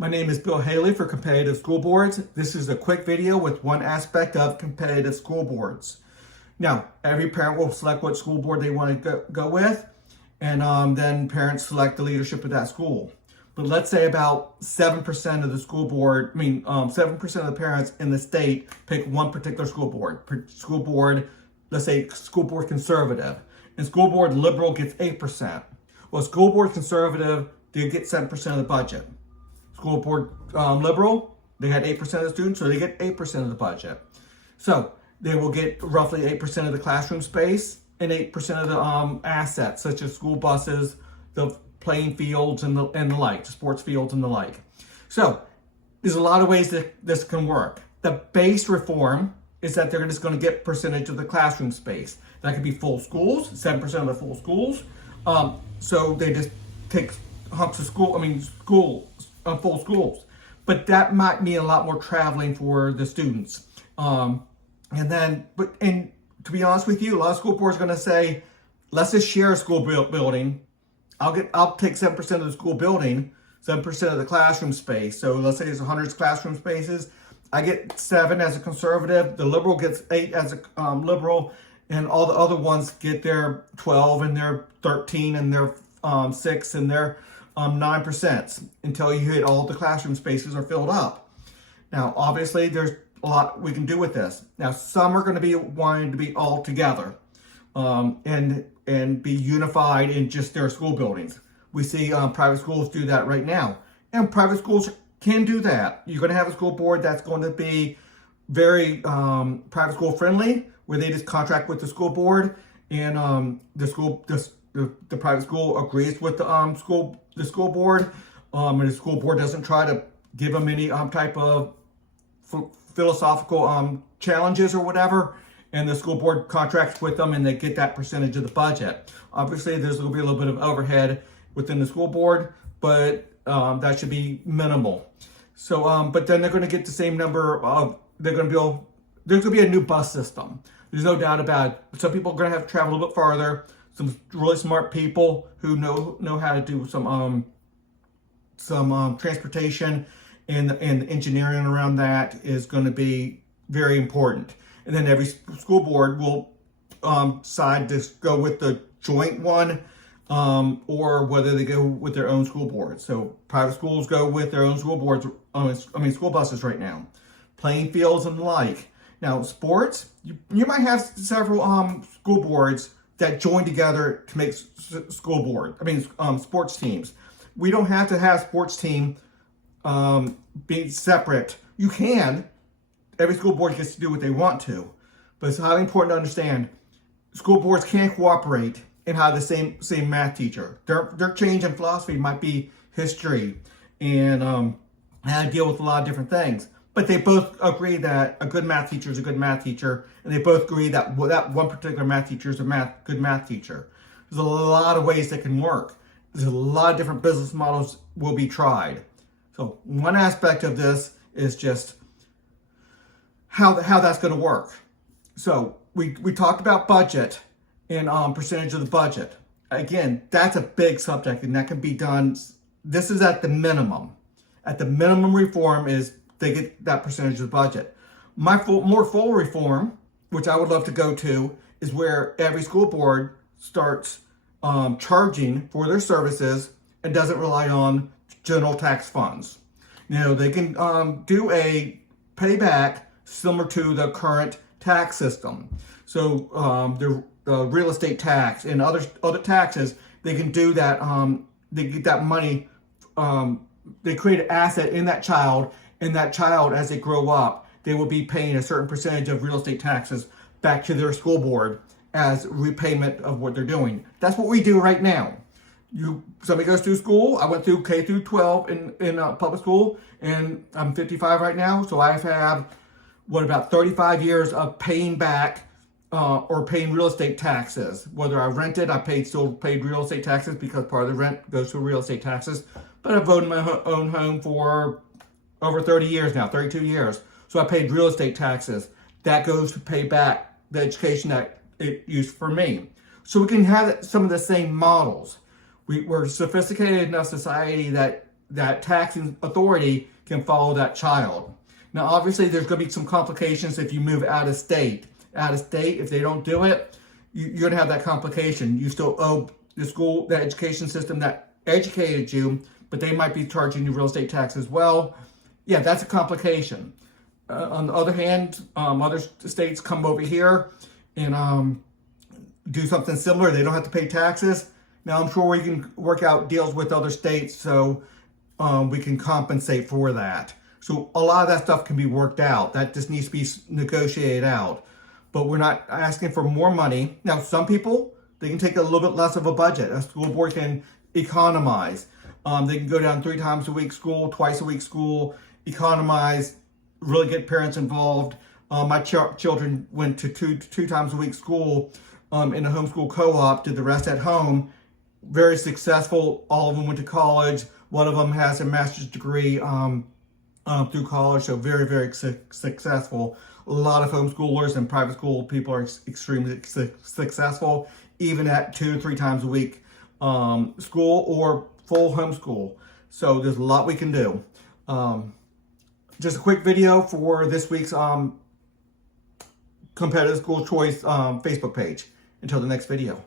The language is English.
My name is Bill Haley for Competitive School Boards. This is a quick video with one aspect of competitive school boards. Now, every parent will select what school board they want to go with, and then parents select the leadership of that school. But let's say about 7% of the school board, 7% of the parents in the state pick one particular school board. School board, let's say school board conservative, and school board liberal gets 8%. Well, school board conservative, they get 7% of the budget. School board liberal, they had 8% of the students, so they get 8% of the budget. So they will get roughly 8% of the classroom space and 8% of the assets, such as school buses, the playing fields, and the like, the sports fields and the like. So there's a lot of ways that this can work. The base reform is that they're just going to get percentage of the classroom space. That could be full schools, 7% of the full schools. So they just take humps of full schools. But that might mean a lot more traveling for the students. And to be honest with you, a lot of school boards are going to say, let's just share a school building. I'll take 7% of the school building, 7% of the classroom space. So let's say there's 100 classroom spaces. I get 7 as a conservative. The liberal gets 8 as a liberal, and all the other ones get their 12 and their 13 and their 6 and their 9% until you hit all the classroom spaces are filled up. Now, obviously, there's a lot we can do with this. Now, some are going to be wanting to be all together and be unified in just their school buildings. We see private schools do that right now, and private schools can do that. You're going to have a school board that's going to be very private school friendly, where they just contract with the school board, and the private school agrees with the school board, and the school board doesn't try to give them any type of philosophical challenges or whatever, and the school board contracts with them and they get that percentage of the budget. Obviously, there's going to be a little bit of overhead within the school board, but that should be minimal. So, but then they're going to get the same number of, there's going to be a new bus system. There's no doubt about it. Some people are going to have to travel a little bit farther. Some really smart people who know how to do some transportation and engineering around that is going to be very important. And then every school board will decide to go with the joint one, or whether they go with their own school board. So private schools go with their own school boards. School buses right now, playing fields and the like. Now sports, you might have several school boards that join together to make sports teams. We don't have to have sports team being separate. You can. Every school board gets to do what they want to, but it's highly important to understand school boards can't cooperate and have the same math teacher. Their change in philosophy might be history and how to deal with a lot of different things. But they both agree that a good math teacher is a good math teacher, and they both agree that that one particular math teacher is a good math teacher. There's a lot of ways that can work. There's a lot of different business models will be tried. So one aspect of this is just how that's going to work. So we talked about budget and percentage of the budget. Again, that's a big subject, and that can be done. This is at the minimum. At the minimum reform is they get that percentage of the budget. More full reform, which I would love to go to, is where every school board starts charging for their services and doesn't rely on general tax funds. They can do a payback similar to the current tax system. So the real estate tax and other taxes, they can do that. They get that money. They create an asset in that child. And that child, as they grow up, they will be paying a certain percentage of real estate taxes back to their school board as repayment of what they're doing. That's what we do right now. Somebody goes through school. I went through K through 12 in public school, and I'm 55 right now. So I've had, about 35 years of paying back or paying real estate taxes. Whether I rented, still paid real estate taxes because part of the rent goes to real estate taxes. But I've owned my own home for over 30 years now, 32 years. So I paid real estate taxes. That goes to pay back the education that it used for me. So we can have some of the same models. We're sophisticated enough society that that taxing authority can follow that child. Now, obviously, there's going to be some complications if you move out of state. Out of state, if they don't do it, you're going to have that complication. You still owe the school, the education system that educated you, but they might be charging you real estate tax as well. Yeah, that's a complication. On the other hand, other states come over here and do something similar. They don't have to pay taxes. Now, I'm sure we can work out deals with other states so we can compensate for that. So a lot of that stuff can be worked out. That just needs to be negotiated out. But we're not asking for more money. Now, some people, they can take a little bit less of a budget. A school board can economize. They can go down 3 times a week school, twice a week school, economize, really get parents involved. My children went to two times a week school in a homeschool co-op, did the rest at home. Very successful. All of them went to college. One of them has a master's degree through college, so very, very successful. A lot of homeschoolers and private school people are extremely successful, even at 2 or 3 times a week school or full homeschool. So there's a lot we can do. Just a quick video for this week's Competitive School Choice Facebook page. Until the next video.